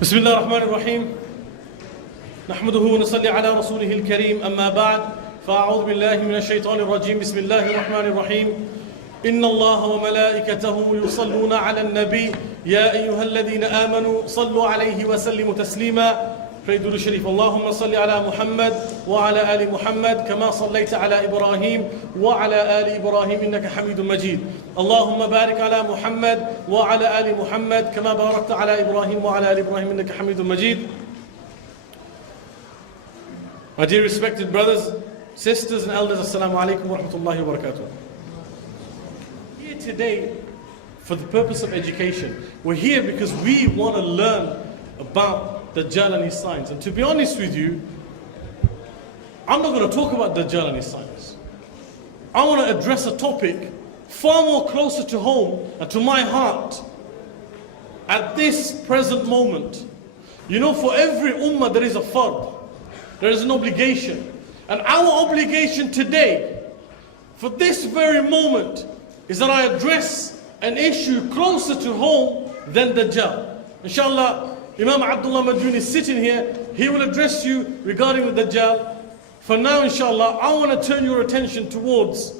بسم الله الرحمن الرحيم نحمده ونصلي على رسوله الكريم أما بعد فأعوذ بالله من الشيطان الرجيم بسم الله الرحمن الرحيم إن الله وملائكته يصلون على النبي يا أيها الذين آمنوا صلوا عليه وسلموا تسليما فيدور الشريف اللهم صل على محمد وعلى آل محمد كما صليت على إبراهيم وعلى آل إبراهيم إنك حميد مجيد اللهم بارك على محمد وعلى آل محمد كما باركت على إبراهيم وعلى آل إبراهيم إنك حميد مجيد. My dear respected brothers, sisters and elders, Assalamu alaikum wa rahmatullahi wa barakatuh. Here today for the purpose of education. We're here because we want to learn about Dajjal and his signs. And to be honest with you, I'm not going to talk about Dajjal and his signs. I want to address a topic far more closer to home and to my heart at this present moment. You know, for every ummah there is a fard, there is an obligation. And our obligation today, for this very moment, is that I address an issue closer to home than Dajjal. Inshallah, Imam Abdullah Madun is sitting here. He will address you regarding the Dajjal. For now, inshallah, I want to turn your attention towards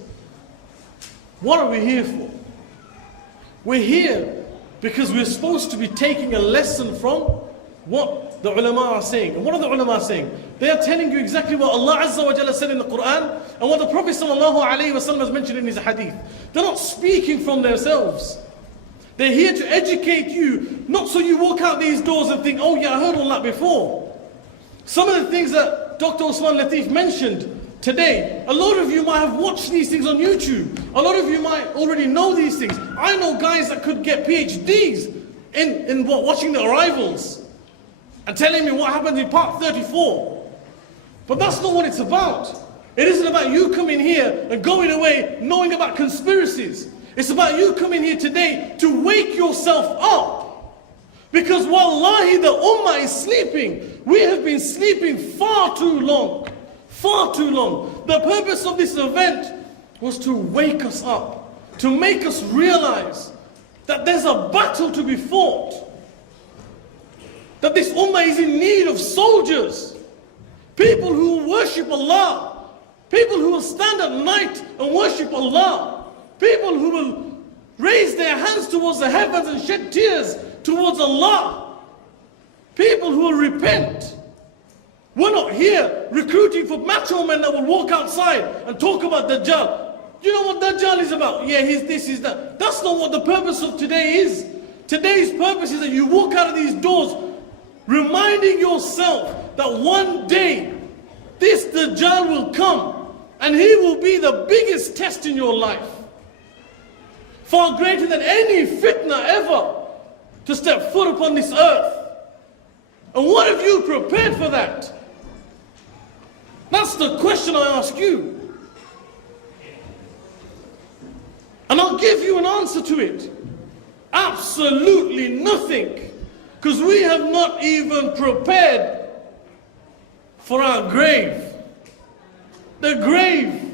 what are we here for? We're here because we're supposed to be taking a lesson from what the ulama are saying. And what are the ulama saying? They are telling you exactly what Allah Azza wa Jalla said in the Quran and what the Prophet Sallallahu Alaihi Wasallam has mentioned in his hadith. They're not speaking from themselves. They're here to educate you, not so you walk out these doors and think, oh yeah, I heard all that before. Some of the things that Dr. Usman Latif mentioned today, a lot of you might have watched these things on YouTube. A lot of you might already know these things. I know guys that could get PhDs in watching the arrivals and telling me what happened in part 34. But that's not what it's about. It isn't about you coming here and going away knowing about conspiracies. It's about you coming here today to wake yourself up. Because wallahi, the ummah is sleeping. We have been sleeping far too long. Far too long. The purpose of this event was to wake us up. To make us realize that there's a battle to be fought. That this ummah is in need of soldiers. People who worship Allah. People who will stand at night and worship Allah. People who will raise their hands towards the heavens and shed tears towards Allah. People who will repent. We're not here recruiting for macho men that will walk outside and talk about Dajjal. You know what Dajjal is about? Yeah, he's this, he's that. That's not what the purpose of today is. Today's purpose is that you walk out of these doors reminding yourself that one day this Dajjal will come and he will be the biggest test in your life. Far greater than any fitna ever to step foot upon this earth. And what have you prepared for that? That's the question I ask you. And I'll give you an answer to it. Absolutely nothing. Because we have not even prepared for our grave. The grave.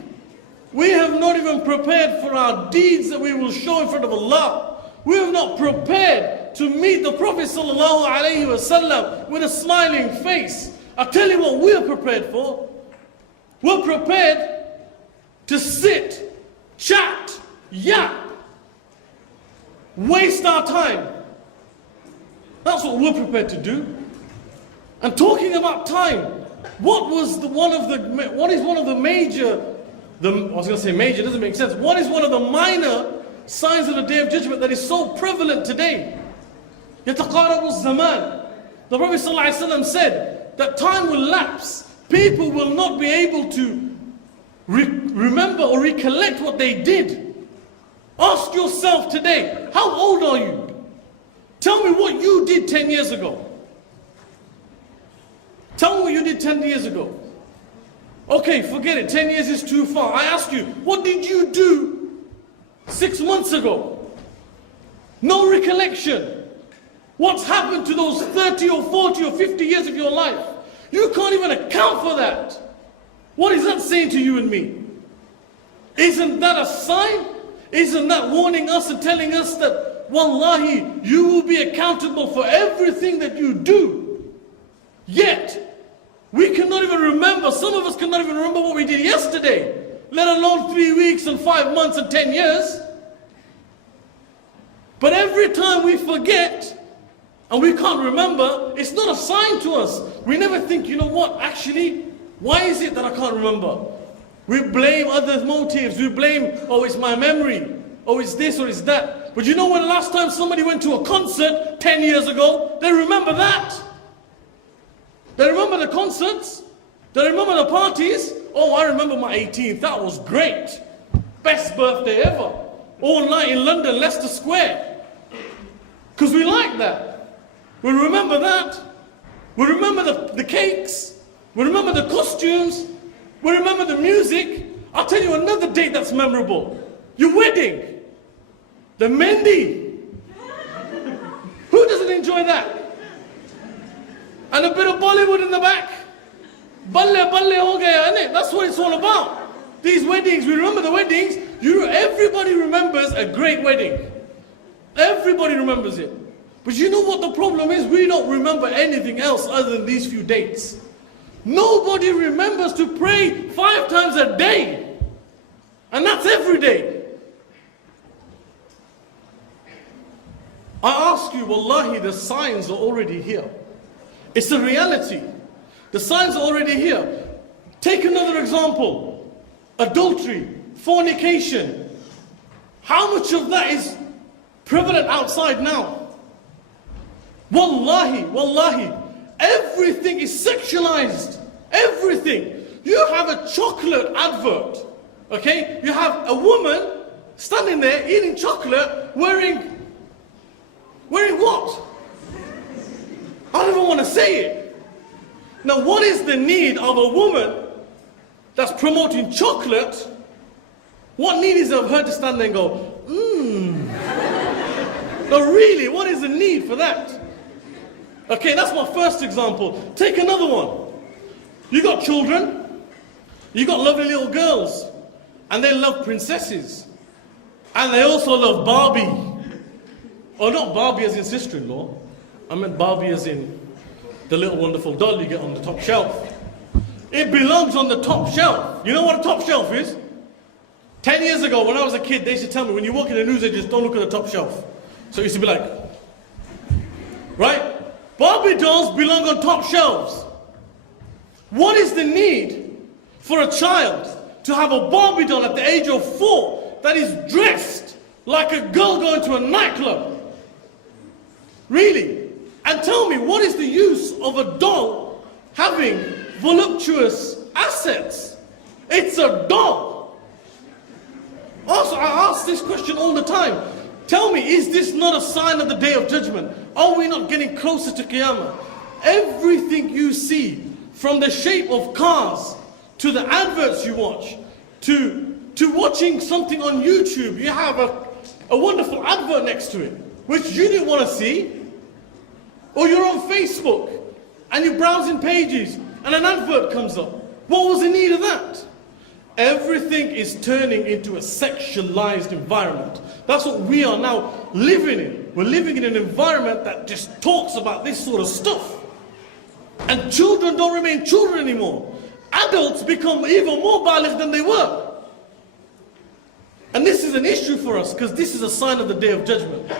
We have not even prepared for our deeds that we will show in front of Allah. We have not prepared to meet the Prophet Sallallahu Alaihi Wasallam with a smiling face. I'll tell you what we're prepared for. We're prepared to sit, chat, yap, waste our time. That's what we're prepared to do. And talking about time, what is one of the major, I was going to say major, doesn't make sense. What is one of the minor signs of the Day of Judgment that is so prevalent today? يَتَقَارَبُ الزَّمَانِ. The Prophet ﷺ said that time will lapse. People will not be able to remember or recollect what they did. Ask yourself today, how old are you? Tell me what you did 10 years ago. Tell me what you did 10 years ago. Okay, forget it, 10 years is too far. I ask you, what did you do 6 months ago? No recollection. What's happened to those 30 or 40 or 50 years of your life? You can't even account for that. What is that saying to you and me? Isn't that a sign? Isn't that warning us and telling us that wallahi, you will be accountable for everything that you do. Yet, we cannot even remember, some of us cannot even remember what we did yesterday, let alone 3 weeks and 5 months and 10 years. But every time we forget, and we can't remember, it's not a sign to us. We never think, you know what, actually, why is it that I can't remember? We blame other motives. We blame, oh, it's my memory. Oh, it's this or it's that. But you know when the last time somebody went to a concert 10 years ago, they remember that. They remember the concerts. They remember the parties. Oh, I remember my 18th. That was great. Best birthday ever. All night in London, Leicester Square. Because we like that. We remember that. We remember the cakes. We remember the costumes. We remember the music. I'll tell you another date that's memorable. Your wedding. The Mendi. Who doesn't enjoy that? And a bit of Bollywood in the back. Balle balle ho gaya, innit? That's what it's all about. These weddings, we remember the weddings. Everybody remembers a great wedding. Everybody remembers it. But you know what the problem is? We don't remember anything else other than these few dates. Nobody remembers to pray 5 times a day. And that's every day. I ask you, wallahi, the signs are already here. It's a reality. The signs are already here. Take another example. Adultery, fornication. How much of that is prevalent outside now? Wallahi, wallahi, everything is sexualized. Everything. You have a chocolate advert. Okay? You have a woman standing there eating chocolate, wearing what? I don't even want to say it. Now, what is the need of a woman that's promoting chocolate? What need is of her to stand there and go, No, really, what is the need for that? Okay, that's my first example. Take another one. You got children, you got lovely little girls, and they love princesses. And they also love Barbie. Oh, not Barbie as in sister-in-law. I meant Barbie as in the little wonderful doll you get on the top shelf. It belongs on the top shelf. You know what a top shelf is? 10 years ago, when I was a kid, they used to tell me, when you walk in the newsagents, don't look at the top shelf. So it used to be like, right? Barbie dolls belong on top shelves. What is the need for a child to have a Barbie doll at the age of 4 that is dressed like a girl going to a nightclub? Really? And tell me, what is the use of a doll having voluptuous assets? It's a doll. Also, I ask this question all the time. Tell me, is this not a sign of the Day of Judgment? Are we not getting closer to Qiyamah? Everything you see, from the shape of cars, to the adverts you watch, to watching something on YouTube, you have a wonderful advert next to it, which you didn't want to see. Or you're on Facebook, and you're browsing pages, and an advert comes up. What was the need of that? Everything is turning into a sexualized environment. That's what we are now living in. We're living in an environment that just talks about this sort of stuff. And children don't remain children anymore. Adults become even more baligh than they were. And this is an issue for us, because this is a sign of the Day of Judgment.